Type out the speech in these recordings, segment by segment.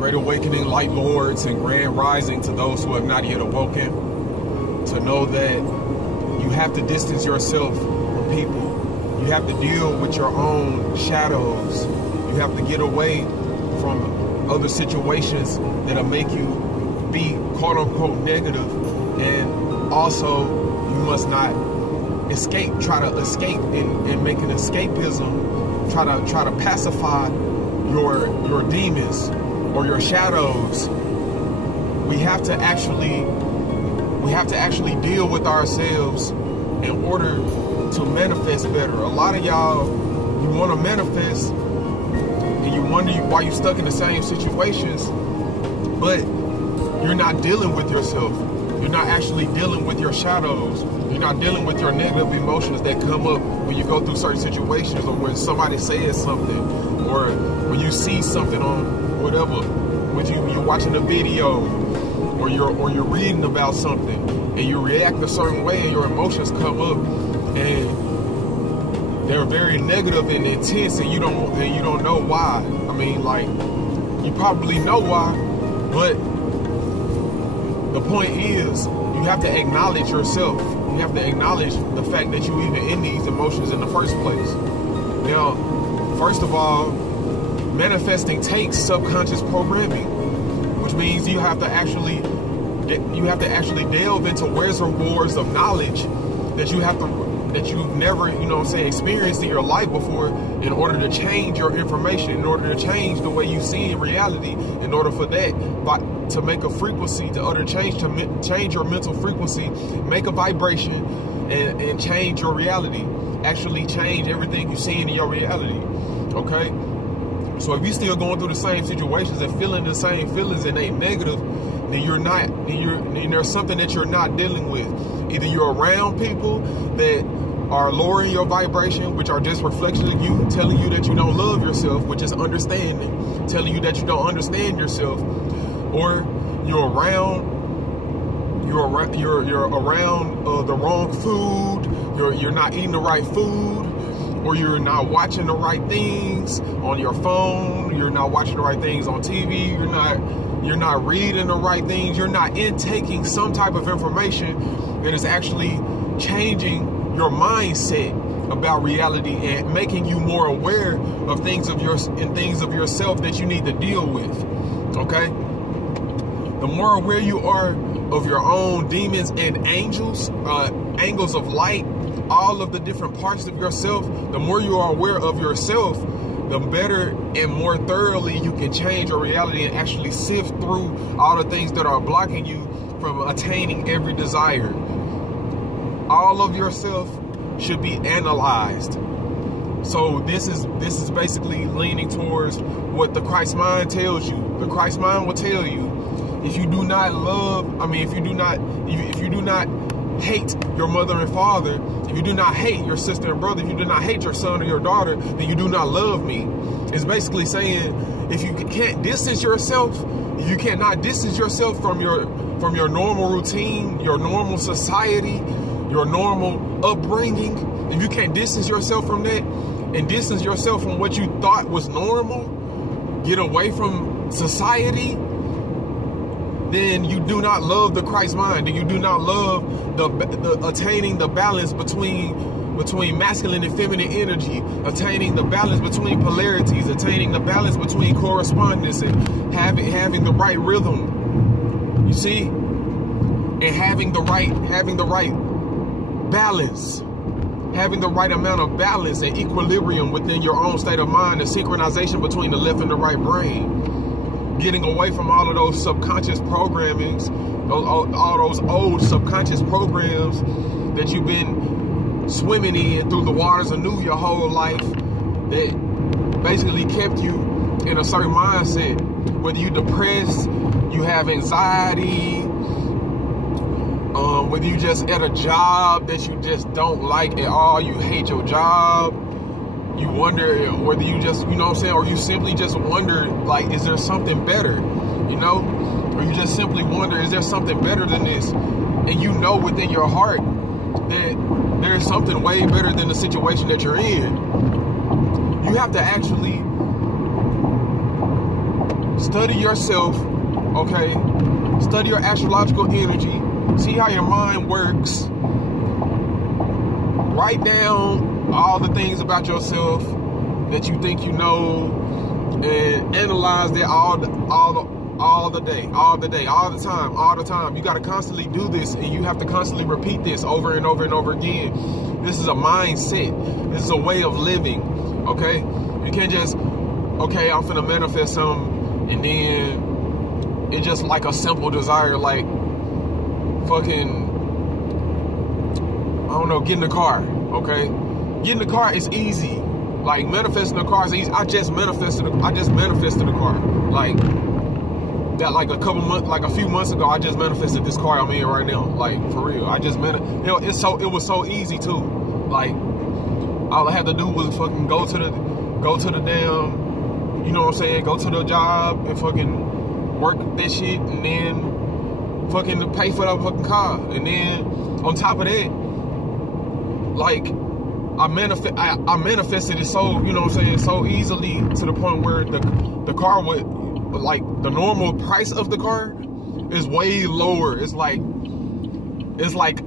Great awakening, light lords, and grand rising to those who have not yet awoken. To know that you have to distance yourself from people. You have to deal with your own shadows. You have to get away from other situations that'll make you be quote unquote negative. And also, you must not try to escape and make an escapism, try to pacify your demons or your shadows. We have to actually deal with ourselves in order to manifest better. A lot of y'all, you want to manifest and you wonder why you're stuck in the same situations, but you're not dealing with yourself. You're not actually dealing with your shadows. You're not dealing with your negative emotions that come up when you go through certain situations, or when somebody says something, or when you see something on whatever, when you're watching a video, or you're reading about something, and you react a certain way, and your emotions come up, and they're very negative and intense, and you don't know why. I mean, like, you probably know why, but the point is, you have to acknowledge yourself. You have to acknowledge the fact that you even in these emotions in the first place. Now, first of all, manifesting takes subconscious programming, which means you have to actually delve into reservoirs of knowledge that you've never, experienced in your life before, in order to change your information, in order to change the way you see in reality, in order for that, to make a frequency, to change your mental frequency, make a vibration, and change your reality. Actually change everything you see in your reality. Okay? So if you're still going through the same situations and feeling the same feelings and they negative, then there's something that you're not dealing with. Either you're around people that are lowering your vibration, which are just reflections of you, telling you that you don't love yourself, which is understanding, telling you that you don't understand yourself, or you're around the wrong food, you're not eating the right food, or you're not watching the right things on your phone, you're not watching the right things on TV, you're not reading the right things, you're not intaking some type of information that is actually changing your mindset about reality and making you more aware of things of yourself that you need to deal with. Okay? The more aware you are of your own demons and angels, angles of light, all of the different parts of yourself, the more you are aware of yourself, the better and more thoroughly you can change your reality and actually sift through all the things that are blocking you from attaining every desire. All of yourself should be analyzed. So this is basically leaning towards what the Christ mind tells you. The Christ mind will tell you, if you do not hate your mother and father, if you do not hate your sister and brother, if you do not hate your son or your daughter, then you do not love me. It's basically saying, if you can't distance yourself, if you cannot distance yourself from your normal routine, your normal society, your normal upbringing, if you can't distance yourself from that and distance yourself from what you thought was normal, get away from society, then you do not love the Christ mind, and you do not love the attaining the balance between masculine and feminine energy, attaining the balance between polarities, attaining the balance between correspondence, and having the right rhythm. You see, and having the right balance, having the right amount of balance and equilibrium within your own state of mind, the synchronization between the left and the right brain. Getting away from all of those subconscious programmings, all those old subconscious programs that you've been swimming in through the waters anew your whole life, that basically kept you in a certain mindset. Whether you're depressed, you have anxiety, whether you just at a job that you just don't like at all, you hate your job, you wonder whether you just, or you simply just wonder, like, is there something better, or you just simply wonder, is there something better than this? And you know within your heart that there's something way better than the situation that you're in. You have to actually Study yourself, okay? Study your astrological energy. See how your mind works. Write down all the things about yourself that you think you know, and analyze that all the time. You got to constantly do this, and you have to constantly repeat this over and over and over again. This is a mindset. This is a way of living, okay? You can't just, okay, I'm finna manifest something, and then it's just like a simple desire, like fucking, I don't know, get in the car, okay? Get in the car is easy. Like, manifesting the car is easy. I just manifested the car. Like, that, like a few months ago, I just manifested this car I'm in right now. Like, for real. I just it was so easy too. Like, all I had to do was fucking go to the damn, you know what I'm saying, go to the job and fucking work that shit, and then fucking pay for that fucking car. And then on top of that, like, I manifested it so, you know what I'm saying, so easily, to the point where the car would, like, the normal price of the car is way lower. It's like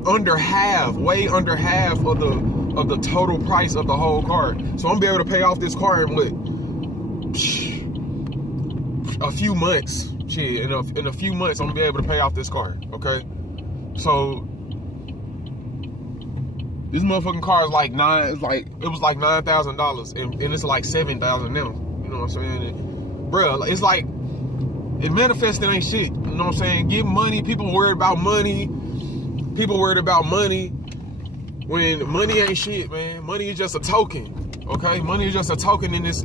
under half, way under half of the total price of the whole car. So I'm gonna be able to pay off this car in what, a few months. Shit, in a few months I'm gonna be able to pay off this car. Okay, so this motherfucking car is like it was like $9,000, and it's like $7,000 now. You know what I'm saying, bruh? It's like, it manifesting ain't shit. You know what I'm saying? Get money. People worried about money. When money ain't shit, man. Money is just a token. Okay, money is just a token in this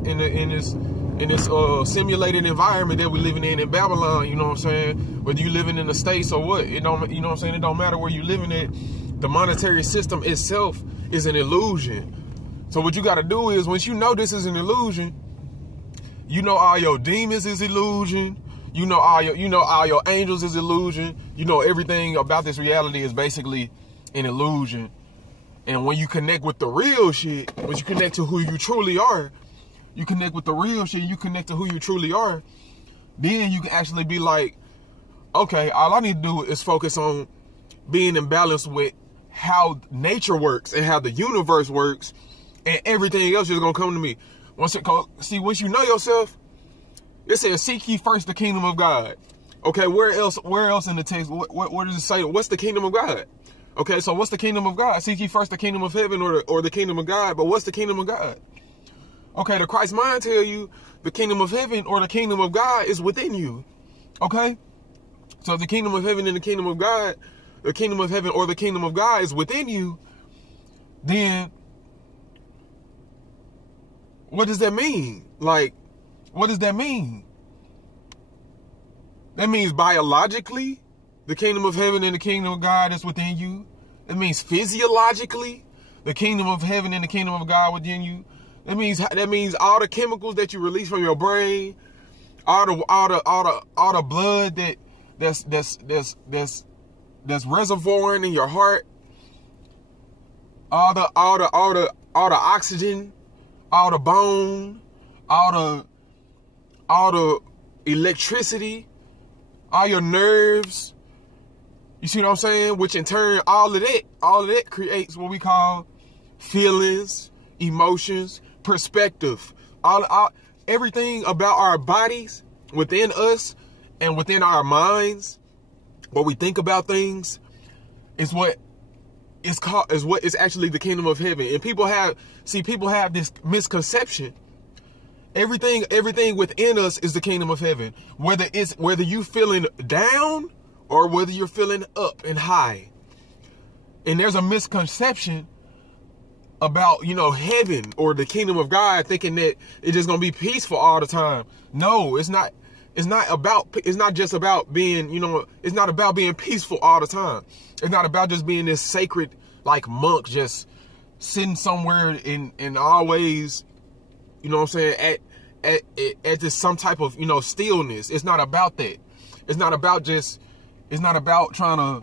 simulated environment that we're living in Babylon. You know what I'm saying? Whether you living in the States or what, it don't. You know what I'm saying? It don't matter where you living at. The monetary system itself is an illusion. So what you got to do is, once you know this is an illusion, you know all your demons is illusion. You know all your angels is illusion. You know everything about this reality is basically an illusion. And when you connect with the real shit, when you connect to who you truly are, you connect with the real shit, you connect to who you truly are, then you can actually be like, okay, all I need to do is focus on being in balance with how nature works and how the universe works, and everything else is gonna come to me. Once you know yourself, it says, seek ye first the kingdom of God. Okay, where else in the text, what does it say? What's the kingdom of God? Okay, so what's the kingdom of God? Seek ye first the kingdom of heaven, or the kingdom of God. But what's the kingdom of God? Okay, the Christ mind tell you the kingdom of heaven or the kingdom of God is within you. Okay, so the kingdom of heaven and the kingdom of God, the kingdom of heaven or the kingdom of God is within you, then what does that mean? Like, what does that mean? That means biologically, the kingdom of heaven and the kingdom of God is within you. It means physiologically, the kingdom of heaven and the kingdom of God within you. That means all the chemicals that you release from your brain, all the blood that's reservoiring in your heart, all the oxygen, all the bone, all the electricity, all your nerves. You see what I'm saying? Which in turn, all of that creates what we call feelings, emotions, perspective. Everything about our bodies within us and within our minds, what we think about things, is what is actually the kingdom of heaven. And people have this misconception. Everything within us is the kingdom of heaven. Whether you feeling down or whether you're feeling up and high. And there's a misconception about, heaven or the kingdom of God, thinking that it's just gonna be peaceful all the time. No, it's not. It's not just about being, it's not about being peaceful all the time. It's not about just being this sacred, like, monk, just sitting somewhere and always, you know what I'm saying, at this some type of, stillness. It's not about that. It's not about trying to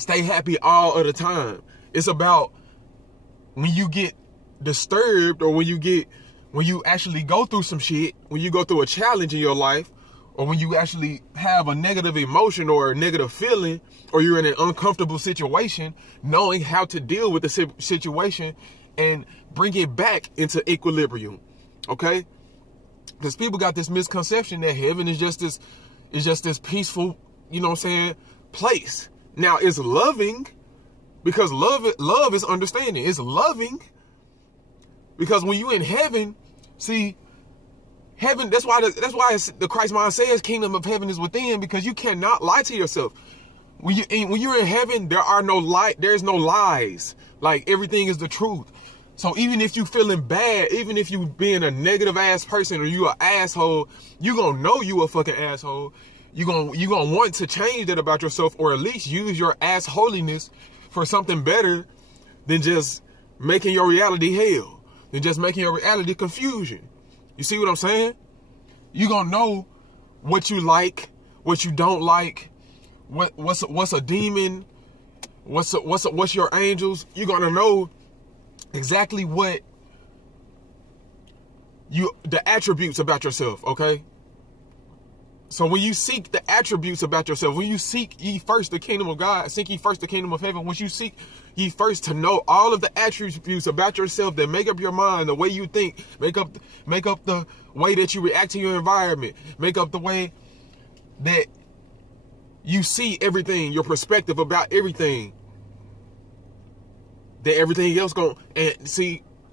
stay happy all of the time. It's about when you get disturbed, or when you actually go through some shit, when you go through a challenge in your life, or when you actually have a negative emotion or a negative feeling, or you're in an uncomfortable situation, knowing how to deal with the situation and bring it back into equilibrium, okay? Because people got this misconception that heaven is just this peaceful, you know what I'm saying, place. Now, it's loving, because love is understanding. It's loving, because when you in heaven, see, heaven, that's why the Christ mind says kingdom of heaven is within, because you cannot lie to yourself. When you're in heaven, there's no lies. Like, everything is the truth. So even if you feeling bad, even if you being a negative ass person or you an asshole, you gonna know you a fucking asshole. You gonna want to change that about yourself, or at least use your assholiness for something better than just making your reality hell, than just making your reality confusion. You see what I'm saying? You gonna know what you like, what you don't like, what's a demon, what's your angels. You're gonna know exactly what the attributes about yourself, okay? So when you seek the attributes about yourself, when you seek ye first the kingdom of God, seek ye first the kingdom of heaven, once you seek ye first to know all of the attributes about yourself that make up your mind, the way you think, make up the way that you react to your environment, make up the way that you see everything, your perspective about everything, that everything else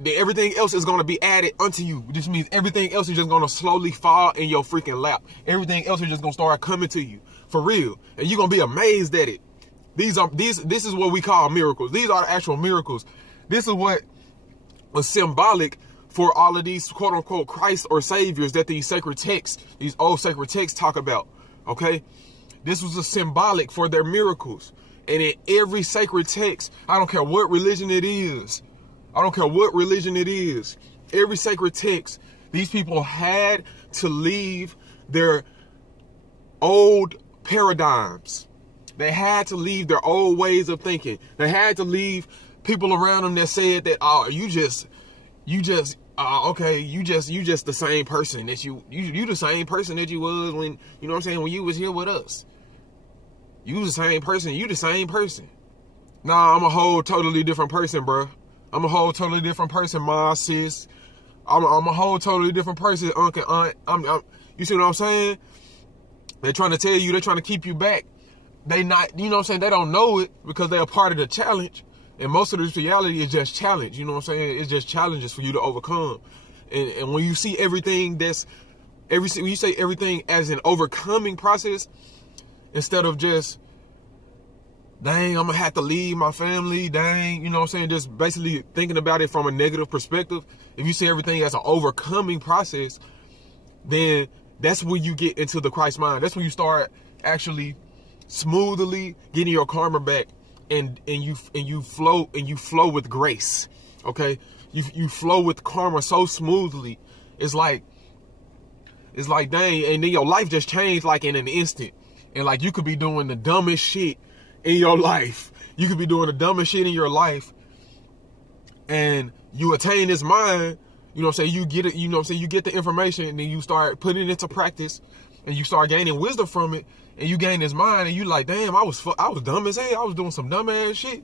everything else is going to be added unto you. Which means everything else is just going to slowly fall in your freaking lap. Everything else is just going to start coming to you for real. And you're going to be amazed at it. This is what we call miracles. These are the actual miracles. This is what was symbolic for all of these quote unquote Christ or saviors that these sacred texts, these old sacred texts talk about. Okay. This was a symbolic for their miracles. And in every sacred text, I don't care what religion it is. I don't care what religion it is. Every sacred text, these people had to leave their old paradigms. They had to leave their old ways of thinking. They had to leave people around them that said that, oh, you just the same person that you the same person that you was when, you know what I'm saying, when you was here with us. You the same person. You the same person. Nah, I'm a whole totally different person, bro. I'm a whole totally different person, ma, sis. I'm a whole totally different person, uncle, aunt. You see what I'm saying? They're trying to tell you, they're trying to keep you back. They not, you know what I'm saying? They don't know it because they're a part of the challenge. And most of this reality is just challenge. You know what I'm saying? It's just challenges for you to overcome. And when you see everything when you say everything as an overcoming process, instead of just, dang, I'm going to have to leave my family, dang, you know what I'm saying? Just basically thinking about it from a negative perspective. If you see everything as an overcoming process, then that's when you get into the Christ mind. That's when you start actually smoothly getting your karma back, and you flow with grace. Okay? You flow with karma so smoothly. It's like, dang, and then your life just changed like in an instant. And like you could be doing the dumbest shit in your life. You could be doing the dumbest shit in your life, and you attain this mind, you know what I'm saying? You get it, you know what I'm saying? You get the information, and then you start putting it into practice, and you start gaining wisdom from it, and you gain this mind, and you like, damn, I was dumb as hell. I was doing some dumb ass shit,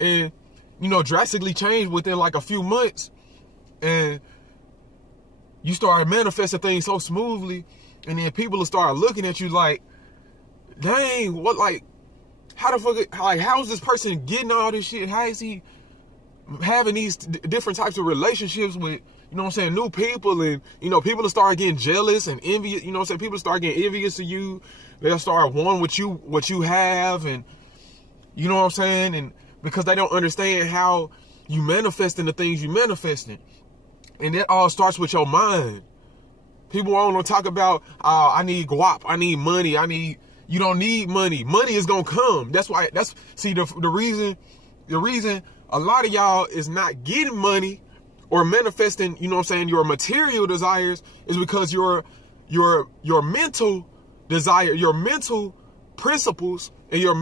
and you know, drastically changed within like a few months, and you start manifesting things so smoothly, and then people will start looking at you like, dang, what, like, how the fuck, like, how is this person getting all this shit? How is he having these different types of relationships with, you know what I'm saying, new people? And, you know, people will start getting jealous and envious, you know what I'm saying? People start getting envious of you. They'll start wanting what you have, and, you know what I'm saying? And because they don't understand how you manifesting the things you manifesting. And that all starts with your mind. People want to talk about, I need guap, I need money, you don't need money. Money is going to come. See, the reason a lot of y'all is not getting money or manifesting, you know what I'm saying, your material desires is because your mental desire, your mental principles, and your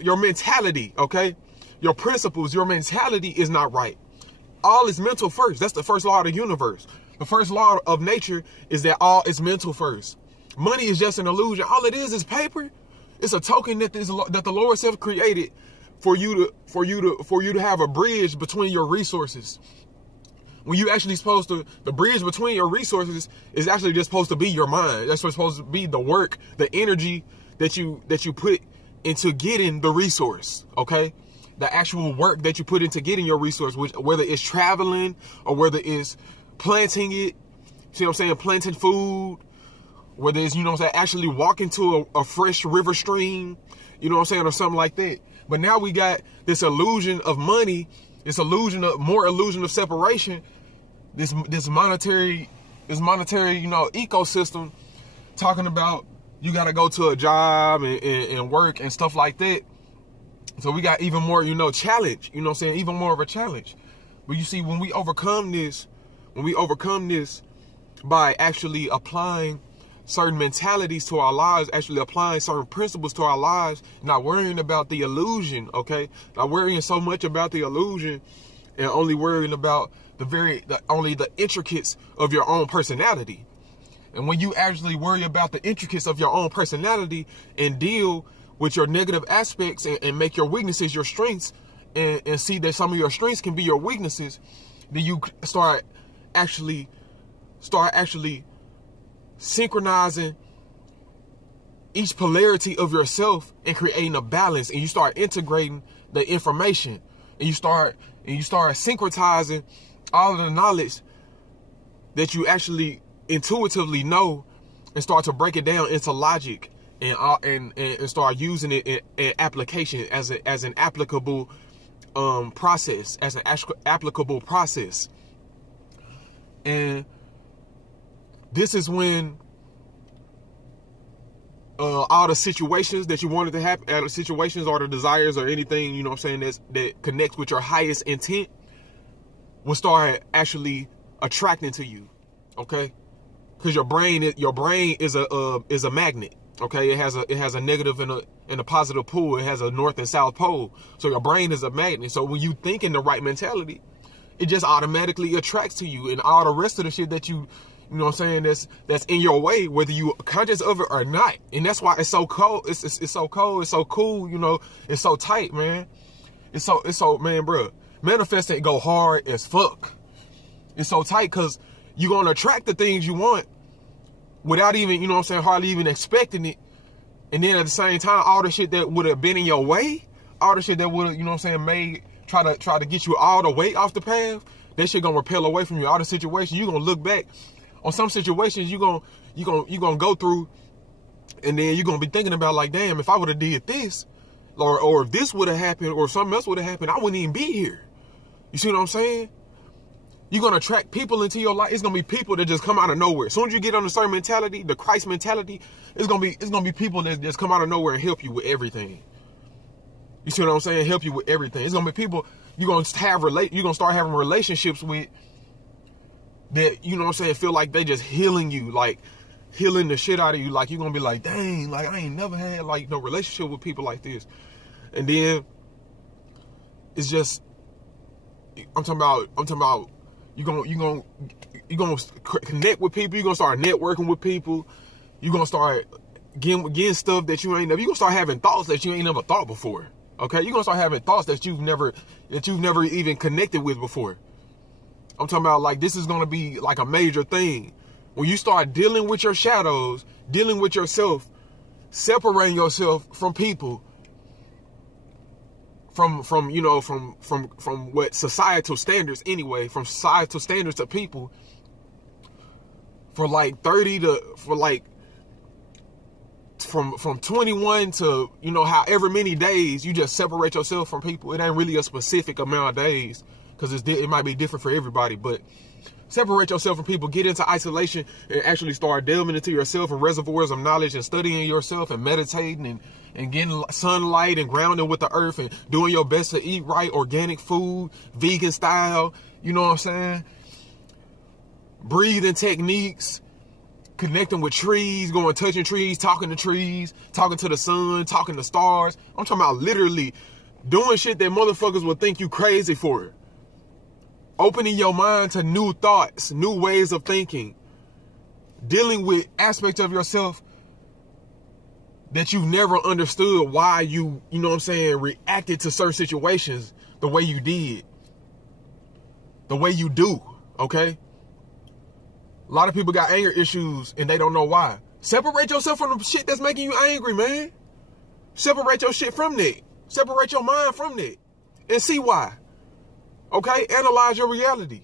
mentality, okay? Your principles, your mentality is not right. All is mental first. That's the first law of the universe. The first law of nature is that all is mental first. Money is just an illusion. All it is paper. It's a token that the Lord self created for you to have a bridge between your resources. When you actually supposed to, the bridge between your resources is actually just supposed to be your mind. That's supposed to be the work, the energy that you put into getting the resource. Okay, the actual work that you put into getting your resource, whether it's traveling or whether it's planting it. See what I'm saying? Planting food. Whether it's, you know what I'm saying, actually walking to a fresh river stream, you know what I'm saying, or something like that. But now we got this illusion of money, this illusion of separation, this monetary, you know, ecosystem, talking about you got to go to a job and work and stuff like that. So we got even more, you know, challenge, you know what I'm saying, even more of a challenge. But you see, when we overcome this by actually applying certain mentalities to our lives, actually applying certain principles to our lives, not worrying about the illusion, okay? Not worrying so much about the illusion and only worrying about only the intricacies of your own personality. And when you actually worry about the intricacies of your own personality and deal with your negative aspects and make your weaknesses your strengths and see that some of your strengths can be your weaknesses, then you start actually synchronizing each polarity of yourself and creating a balance, and you start integrating the information, and you start syncretizing all of the knowledge that you actually intuitively know and start to break it down into logic and start using it in application as an applicable process, as an applicable process. And this is when all the situations that you wanted to happen, situations or the desires or anything, you know what I'm saying, that connects with your highest intent, will start actually attracting to you, okay? Because your brain is a magnet, okay? It has a negative and a positive pull. It has a north and south pole. So your brain is a magnet. So when you think in the right mentality, it just automatically attracts to you, and all the rest of the shit that you know what I'm saying, that's in your way, whether you are conscious of it or not. And that's why it's so cold. It's so cold. It's so cool. You know, it's so tight, man. It's so man, bro. Manifesting go hard as fuck. It's so tight because you're gonna attract the things you want without even, you know what I'm saying, hardly even expecting it. And then at the same time, all the shit that would have been in your way, all the shit that would have, you know what I'm saying, try to get you all the way off the path, that shit gonna repel away from you. All the situations, you gonna look back on some situations you gonna go through, and then you're gonna be thinking about, like, damn, if I would have did this, or if this would have happened, or something else would have happened, I wouldn't even be here. You see what I'm saying? You're gonna attract people into your life. It's gonna be people that just come out of nowhere. As soon as you get on a certain mentality, the Christ mentality, it's gonna be people that just come out of nowhere and help you with everything. You see what I'm saying? Help you with everything. It's gonna be people you're gonna start having relationships with that, you know what I'm saying, feel like they just healing you, like healing the shit out of you. Like, you're gonna be like, dang, like, I ain't never had like no relationship with people like this. And then it's just, I'm talking about you're gonna connect with people. You're gonna start networking with people. You're gonna start getting stuff that you ain't never. You're gonna start having thoughts that you ain't never thought before. Okay, you're gonna start having thoughts that you've never even connected with before. I'm talking about, like, this is gonna be like a major thing when you start dealing with your shadows, dealing with yourself, separating yourself from people, from what societal standards anyway, from societal standards to people, for like 30 to, for like from 21 to, you know, however many days you just separate yourself from people. It ain't really a specific amount of days, because it might be different for everybody, but separate yourself from people, get into isolation, and actually start delving into yourself and reservoirs of knowledge and studying yourself and meditating and getting sunlight and grounding with the earth and doing your best to eat right, organic food, vegan style, you know what I'm saying? Breathing techniques, connecting with trees, touching trees, talking to the sun, talking to stars. I'm talking about literally doing shit that motherfuckers would think you crazy for. Opening your mind to new thoughts, new ways of thinking. Dealing with aspects of yourself that you've never understood why you know what I'm saying, reacted to certain situations the way you did. The way you do, okay? A lot of people got anger issues and they don't know why. Separate yourself from the shit that's making you angry, man. Separate your shit from that. Separate your mind from that. And see why. Okay? Analyze your reality.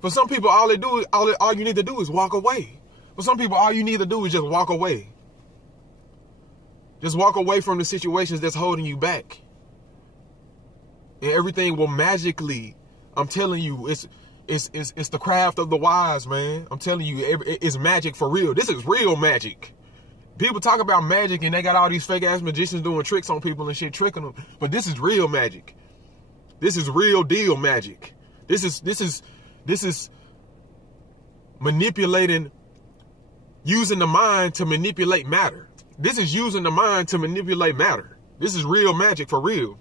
For some people, all you need to do is walk away. For some people, all you need to do is just walk away. Just walk away from the situations that's holding you back. And everything will magically, I'm telling you, it's the craft of the wise, man. I'm telling you, it's magic for real. This is real magic. People talk about magic and they got all these fake ass magicians doing tricks on people and shit, tricking them. But this is real magic. This is real deal magic. This is manipulating, using the mind to manipulate matter. This is using the mind to manipulate matter. This is real magic for real.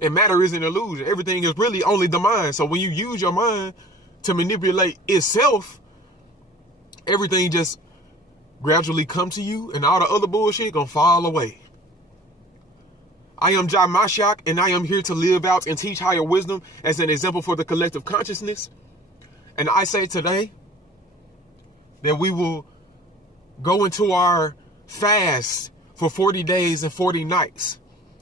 And matter is an illusion. Everything is really only the mind. So when you use your mind to manipulate itself, everything just gradually come to you and all the other bullshit gonna fall away. I am Jai Mashiach, and I am here to live out and teach higher wisdom as an example for the collective consciousness. And I say today that we will go into our fast for 40 days and 40 nights.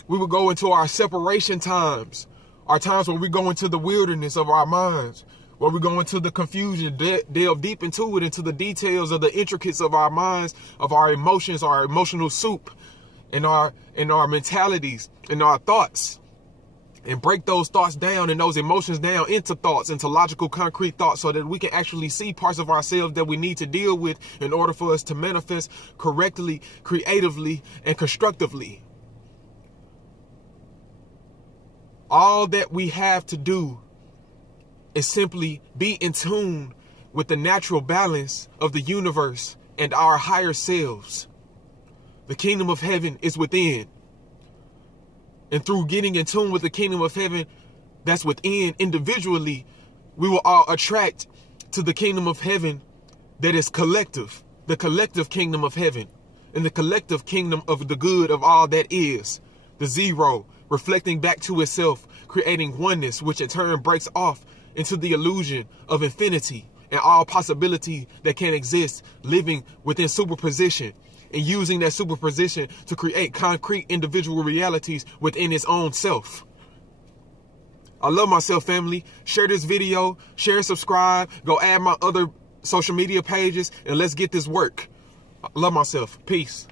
We will go into our separation times, our times where we go into the wilderness of our minds, where we go into the confusion, delve deep into it, into the details of the intricacies of our minds, of our emotions, our emotional soup, and our mentalities and our thoughts, and break those thoughts down and those emotions down into thoughts, into logical, concrete thoughts, so that we can actually see parts of ourselves that we need to deal with in order for us to manifest correctly, creatively, and constructively. All that we have to do is simply be in tune with the natural balance of the universe and our higher selves. The kingdom of heaven is within. And through getting in tune with the kingdom of heaven that's within individually, we will all attract to the kingdom of heaven that is collective, the collective kingdom of heaven, and the collective kingdom of the good of all that is, the zero, reflecting back to itself, creating oneness, which in turn breaks off into the illusion of infinity and all possibility that can exist, living within superposition, and using that superposition to create concrete individual realities within its own self. I love myself, family. Share this video, share and subscribe, go add my other social media pages, and let's get this work. I love myself. Peace.